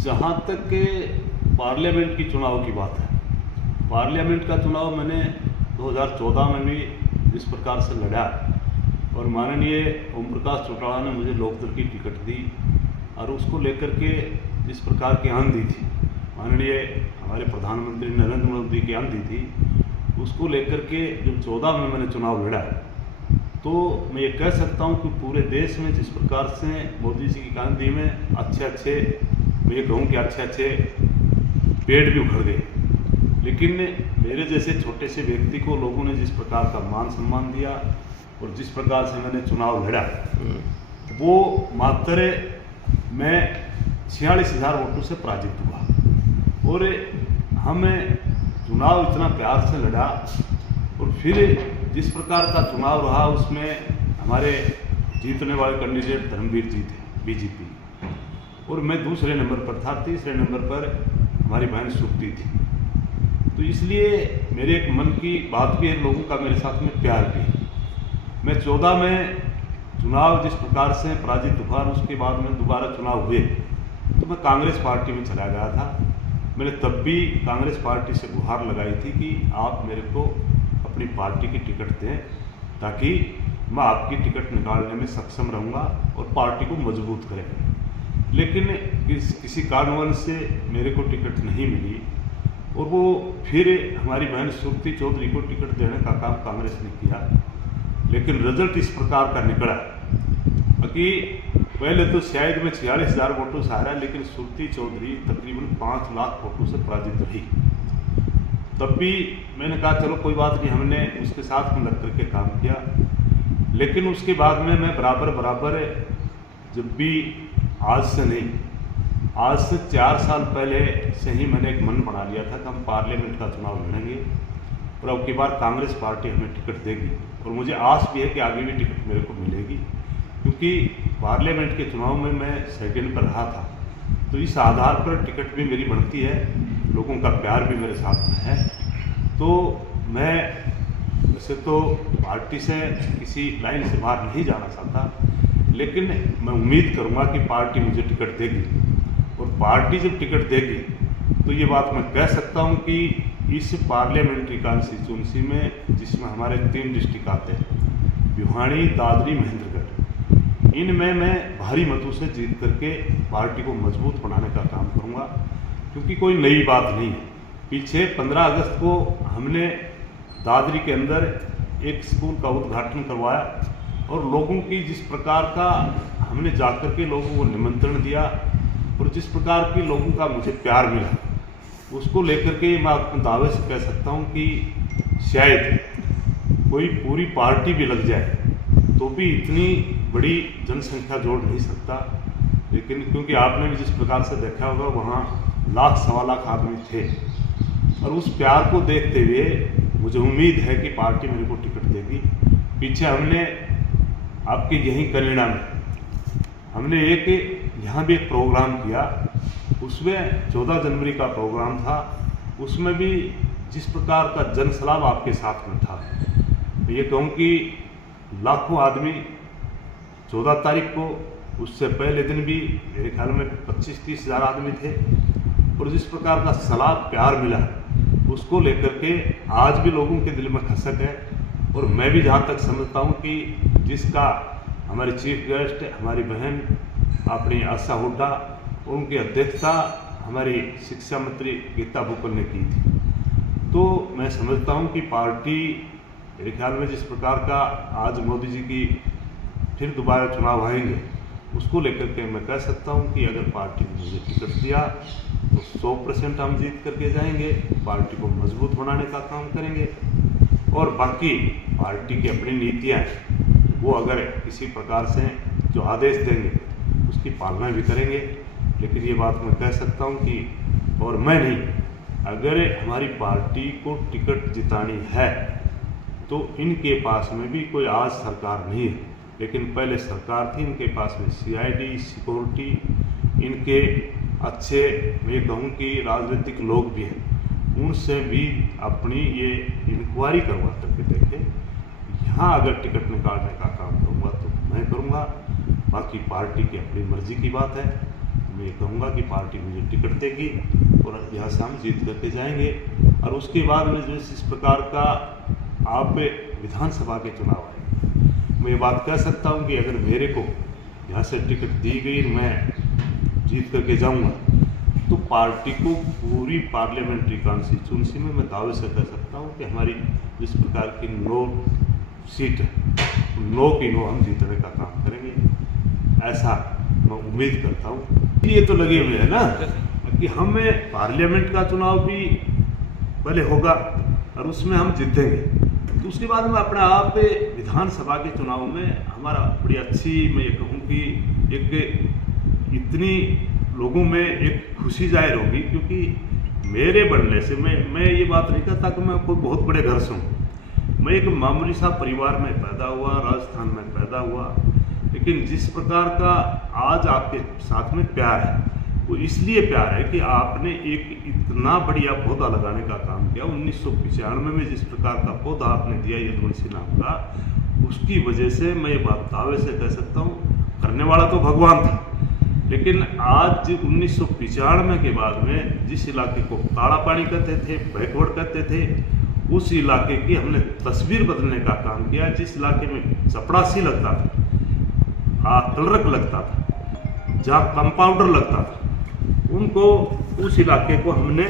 जहाँ तक के पार्लियामेंट की चुनाव की बात है, पार्लियामेंट का चुनाव मैंने 2014 में भी इस प्रकार से लड़ा और माननीय ओम प्रकाश चौटाला ने मुझे लोकदल की टिकट दी और उसको लेकर के जिस प्रकार की आंधी थी, माननीय हमारे प्रधानमंत्री नरेंद्र मोदी की आंधी थी, उसको लेकर के जब 14 में मैंने चुनाव लड़ा तो मैं ये कह सकता हूँ कि पूरे देश में जिस प्रकार से मोदी जी की आंधी में अच्छे मैं ये कहूँ कि अच्छे पेड़ भी उखड़ गए, लेकिन मेरे जैसे छोटे से व्यक्ति को लोगों ने जिस प्रकार का मान सम्मान दिया और जिस प्रकार से मैंने चुनाव लड़ा वो मात्र मैं 46,000 वोटों से पराजित हुआ। और हमें चुनाव इतना प्यार से लड़ा और फिर जिस प्रकार का चुनाव रहा उसमें हमारे जीतने वाले कैंडिडेट धर्मवीर जी थे बीजेपी, और मैं दूसरे नंबर पर था, तीसरे नंबर पर हमारी बहन सुप्ती थी। तो इसलिए मेरे एक मन की बात भी है, लोगों का मेरे साथ में प्यार भी है। मैं 14 में चुनाव जिस प्रकार से पराजित हुआ, उसके बाद में दोबारा चुनाव हुए तो मैं कांग्रेस पार्टी में चला गया था। मैंने तब भी कांग्रेस पार्टी से गुहार लगाई थी कि आप मेरे को अपनी पार्टी की टिकट दें ताकि मैं आपकी टिकट निकालने में सक्षम रहूँगा और पार्टी को मजबूत करें। लेकिन किसी कारणवश से मेरे को टिकट नहीं मिली और वो फिर हमारी बहन सुप्ती चौधरी को टिकट देने का काम कांग्रेस ने किया। लेकिन रिजल्ट इस प्रकार का निकला कि पहले तो शायद मैं 46,000 वोटों से हारा, लेकिन सुप्ती चौधरी तकरीबन 5 लाख वोटों से पराजित रही। तब भी मैंने कहा चलो कोई बात नहीं, हमने उसके साथ में लग करके काम किया। लेकिन उसके बाद में मैं बराबर जब भी आज से नहीं, आज से 4 साल पहले से ही मैंने एक मन बना लिया था कि हम पार्लियामेंट का चुनाव लड़ेंगे और अब की बार कांग्रेस पार्टी हमें टिकट देगी और मुझे आस भी है कि आगे भी टिकट मेरे को मिलेगी, क्योंकि पार्लियामेंट के चुनाव में मैं सेकंड पर रहा था। तो इस आधार पर टिकट भी मेरी बनती है, लोगों का प्यार भी मेरे साथ में है। तो मैं वैसे तो पार्टी से किसी लाइन से बाहर नहीं जाना चाहता, लेकिन मैं उम्मीद करूंगा कि पार्टी मुझे टिकट देगी और पार्टी जब टिकट देगी तो ये बात मैं कह सकता हूं कि इस पार्लियामेंट्री कॉन्स्टिट्यूंसी में, जिसमें हमारे 3 डिस्ट्रिक्ट आते हैं, भिवानी, दादरी, महेंद्रगढ़, इनमें मैं भारी मतों से जीत करके पार्टी को मजबूत बनाने का काम करूंगा। क्योंकि कोई नई बात नहीं है। पीछे 15 अगस्त को हमने दादरी के अंदर एक स्कूल का उद्घाटन करवाया और लोगों की जिस प्रकार का हमने जाकर के लोगों को निमंत्रण दिया और जिस प्रकार की लोगों का मुझे प्यार मिला, उसको लेकर के मैं अपने दावे से कह सकता हूँ कि शायद कोई पूरी पार्टी भी लग जाए तो भी इतनी बड़ी जनसंख्या जोड़ नहीं सकता। लेकिन क्योंकि आपने भी जिस प्रकार से देखा होगा वहाँ लाख सवा लाख आदमी थे और उस प्यार को देखते हुए मुझे उम्मीद है कि पार्टी मेरे को टिकट देगी। पीछे हमने आपके यहीं करीना में हमने यहाँ भी एक प्रोग्राम किया, उसमें 14 जनवरी का प्रोग्राम था, उसमें भी जिस प्रकार का जनसलाब आपके साथ में था, तो ये कहूँ कि लाखों आदमी 14 तारीख को, उससे पहले दिन भी मेरे ख्याल में 25-30 हज़ार आदमी थे और जिस प्रकार का सलाब प्यार मिला उसको लेकर के आज भी लोगों के दिल में खसक है। और मैं भी जहाँ तक समझता हूँ कि जिसका हमारे चीफ गेस्ट हमारी बहन अपनी आशा हुड्डा, उनकी अध्यक्षता हमारी शिक्षा मंत्री गीता बुक्कल ने की थी, तो मैं समझता हूँ कि पार्टी मेरे ख्याल में जिस प्रकार का आज मोदी जी की फिर दोबारा चुनाव आएंगे, उसको लेकर के मैं कह सकता हूँ कि अगर पार्टी ने मुझे टिकट दिया तो 100% हम जीत करके जाएंगे, पार्टी को मजबूत बनाने का काम करेंगे और बाकी पार्टी की अपनी नीतियाँ वो अगर किसी प्रकार से जो आदेश देंगे उसकी पालना भी करेंगे। लेकिन ये बात मैं कह सकता हूँ कि, और मैं नहीं, अगर हमारी पार्टी को टिकट जितानी है तो इनके पास में भी कोई आज सरकार नहीं है, लेकिन पहले सरकार थी, इनके पास में CID सिक्योरिटी, इनके अच्छे मैं कहूँ कि राजनीतिक लोग भी हैं, उनसे भी अपनी ये इंक्वायरी करवा करके देखें। यहाँ अगर टिकट निकालने का काम करूँगा तो मैं करूँगा, बाकी पार्टी की अपनी मर्जी की बात है। मैं ये कहूँगा कि पार्टी मुझे टिकट देगी और यहाँ से हम जीत करके जाएंगे। और उसके बाद में जो इस प्रकार का आप विधानसभा के चुनाव है, मैं ये बात कह सकता हूँ कि अगर मेरे को यहाँ से टिकट दी गई, मैं जीत करके जाऊँगा, तो पार्टी को पूरी पार्लियामेंट्री कॉन्स्टिट्यूंसी में मैं दावे से कह सकता हूँ कि हमारी इस प्रकार की 9 सीट है, 9 की 9 हम जीतने का काम करेंगे, ऐसा मैं उम्मीद करता हूँ। ये तो लगे हुए हैं ना कि हमें पार्लियामेंट का चुनाव भी पहले होगा और उसमें हम जीतेंगे, तो उसके बाद में अपने आप विधानसभा के चुनाव में हमारा बड़ी अच्छी, मैं ये कहूँ कि एक इतनी लोगों में एक खुशी जाहिर होगी, क्योंकि मेरे बनने से मैं ये बात नहीं कहता कि मैं कोई बहुत बड़े घर से हूँ। मैं एक मामूली सा परिवार में पैदा हुआ, राजस्थान में पैदा हुआ, लेकिन जिस प्रकार का आज आपके साथ में प्यार है, वो इसलिए प्यार है कि आपने एक इतना बढ़िया पौधा लगाने का काम किया। 1995 में जिस प्रकार का पौधा आपने दिया यदुवंशी नाम का, उसकी वजह से मैं ये बात दावे से कह सकता हूँ, करने वाला तो भगवान था, लेकिन आज 1995 के बाद में जिस इलाके को काला पानी कहते थे, बैकवर्ड कहते थे, उस इलाके की हमने तस्वीर बदलने का काम किया। जिस इलाके में चपड़ासी लगता था, कलरक लगता था, जहाँ कंपाउंडर लगता था, उनको उस इलाके को हमने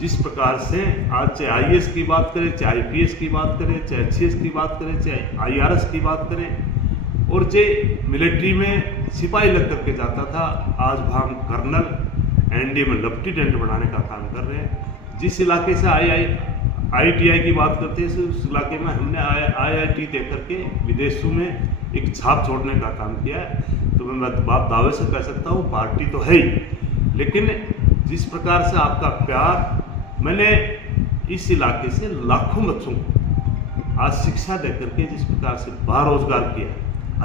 जिस प्रकार से आज चाहे IAS की बात करें, चाहे IPS की बात करें, चाहे HCS की बात करें, चाहे IRS की बात करें, और चाहे मिलिट्री में सिपाही लग करके जाता था, आज हम कर्नल NDA में लेफ्टिनेंट बनाने का काम कर रहे हैं। जिस इलाके से IITI की बात करते हैं, उस इलाके में हमने IIT दे करके विदेशों में एक छाप छोड़ने का काम किया है। तो मैं बात दावे से कह सकता हूँ, पार्टी तो है ही, लेकिन जिस प्रकार से आपका प्यार, मैंने इस इलाके से लाखों बच्चों को आज शिक्षा दे करके जिस प्रकार से बाहर रोजगार किया,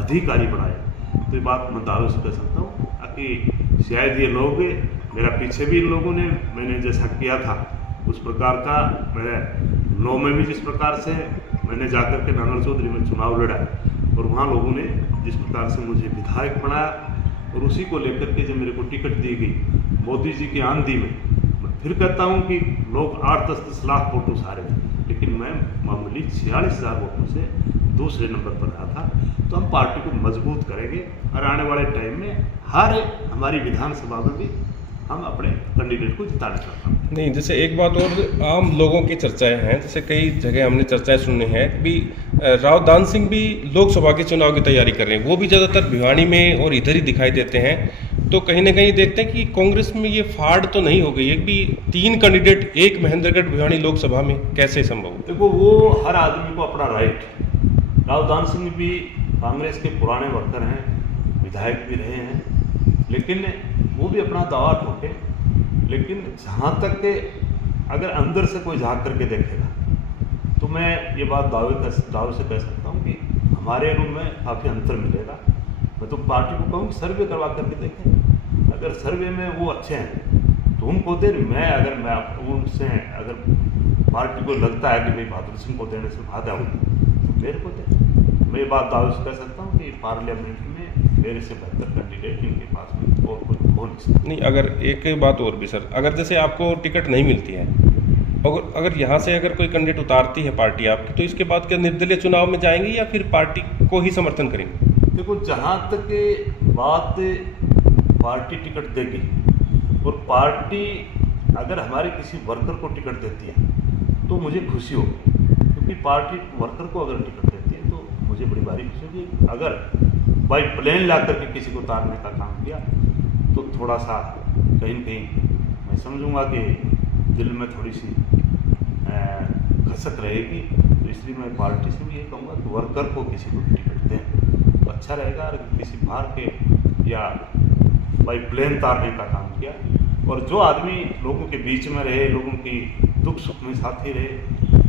अधिकारी बनाया, तो ये बात मैं दावे से कह सकता हूँ कि शायद ये लोग, मेरा पीछे भी इन लोगों ने मैंने जैसा किया था उस प्रकार का, मैं 9 में भी जिस प्रकार से मैंने जाकर के नांगल चौधरी में चुनाव लड़ा और वहाँ लोगों ने जिस प्रकार से मुझे विधायक बनाया, और उसी को लेकर के जब मेरे को टिकट दी गई मोदी जी की आंधी में, मैं फिर कहता हूँ कि लोग 8-10 लाख वोटों से हारे थे, लेकिन मैं मामूली 46,000 वोटों से दूसरे नंबर पर रहा था। तो हम पार्टी को मजबूत करेंगे और आने वाले टाइम में हर हमारी विधानसभा में भी हम अपने कैंडिडेट को जिताना चाहते हैं। नहीं, जैसे एक बात और आम लोगों की चर्चाएं हैं, जैसे कई जगह हमने चर्चाएं सुनने हैं कि राव दान सिंह भी लोकसभा के चुनाव की तैयारी कर रहे हैं, वो भी ज़्यादातर भिवानी में और इधर ही दिखाई देते हैं। तो कहीं ना कहीं देखते हैं कि कांग्रेस में ये फाड़ तो नहीं हो गई है कि 3 कैंडिडेट एक महेंद्रगढ़ भिवानी लोकसभा में, कैसे संभव? देखो, वो हर आदमी को अपना राइट है। राव दान सिंह भी कांग्रेस के पुराने वर्कर हैं, विधायक भी रहे हैं, लेकिन वो भी अपना दावा ठोके। लेकिन जहाँ तक के अगर अंदर से कोई झाँक करके देखेगा, तो मैं ये बात दावे से कह सकता हूँ कि हमारे रूम में काफ़ी अंतर मिलेगा। मैं तो पार्टी को कहूँ कि सर्वे करवा करके देखें, अगर सर्वे में वो अच्छे हैं तो उनको दे। मैं उनसे अगर पार्टी को लगता है कि भाई बहादुर सिंह को देने से फायदा होगा, तो मेरे को दे। मैं ये बात दावे से कह सकता हूँ कि पार्लियामेंट में मेरे से बेहतर कैंडिडेट इनके पास में और कोई हो नहीं। अगर एक बात और भी सर, अगर जैसे आपको टिकट नहीं मिलती है, अगर यहाँ से अगर कोई कैंडिडेट उतारती है पार्टी आपकी, तो इसके बाद क्या निर्दलीय चुनाव में जाएंगे या फिर पार्टी को ही समर्थन करेंगे? देखो, जहाँ तक बात पार्टी टिकट देगी, और पार्टी अगर हमारे किसी वर्कर को टिकट देती है तो मुझे खुशी होगी, क्योंकि पार्टी वर्कर को अगर टिकट देती है तो मुझे बड़ी भारी खुशी होगी। अगर बाई प्लेन ला करके किसी को उतारने का काम किया तो थोड़ा सा कहीं न कहीं मैं समझूंगा कि दिल में थोड़ी सी खसक रहेगी। तो इसलिए मैं पार्टी से भी ये कहूँगा कि वर्कर को किसी को टिकट दें तो अच्छा रहेगा। अगर किसी बाहर के या बाई प्लेन उतारने का काम किया, और जो आदमी लोगों के बीच में रहे, लोगों की दुख सुख में साथी रहे,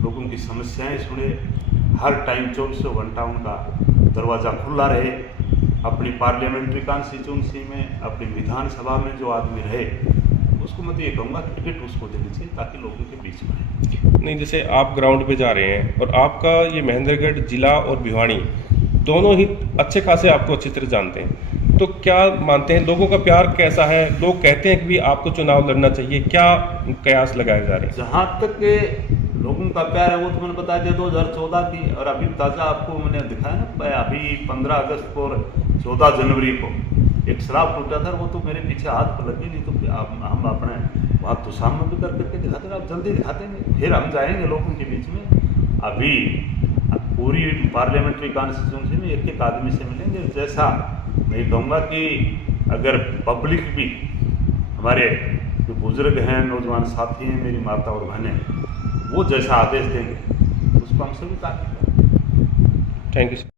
लोगों की समस्याएं सुने, हर टाइम 24 घंटा उनका दरवाज़ा खुला रहे, अपनी पार्लियामेंट्री कॉन्स्टिट्यूंसी में, अपनी विधानसभा में जो आदमी रहे, उसको मैं तो ये कहूँगा कि टिकट उसको देनी चाहिए ताकि लोगों के बीच में रहे। नहीं, जैसे आप ग्राउंड पे जा रहे हैं और आपका ये महेंद्रगढ़ जिला और भिवानी दोनों ही अच्छे खासे आपको अच्छी तरह जानते हैं, तो क्या मानते हैं, लोगों का प्यार कैसा है? लोग कहते हैं कि भी आपको चुनाव लड़ना चाहिए, क्या कयास लगाए जा रहे हैं? जहाँ तक लोगों का प्यार है वो तो मैंने बताया दिया 2014 की, और अभी ताज़ा आपको मैंने दिखाया ना, अभी 15 अगस्त को और 14 जनवरी को एक शराब टूटा था, वो तो मेरे पीछे हाथ पर लगे, नहीं तो हम अपने बात तो सामने भी करके दिखाते हैं, आप जल्दी दिखाते हैं, फिर हम जाएंगे लोगों के बीच में। अभी पूरी पार्लियामेंट्री कॉन्स्टिट्यूंसी में एक एक आदमी से मिलेंगे। जैसा मैं कहूँगा कि अगर पब्लिक भी, हमारे जो बुजुर्ग हैं, नौजवान साथी हैं, मेरी माता और बहनें, वो जैसा आदेश देंगे उसको हम सभी कार्य करेंगे। Thank you sir.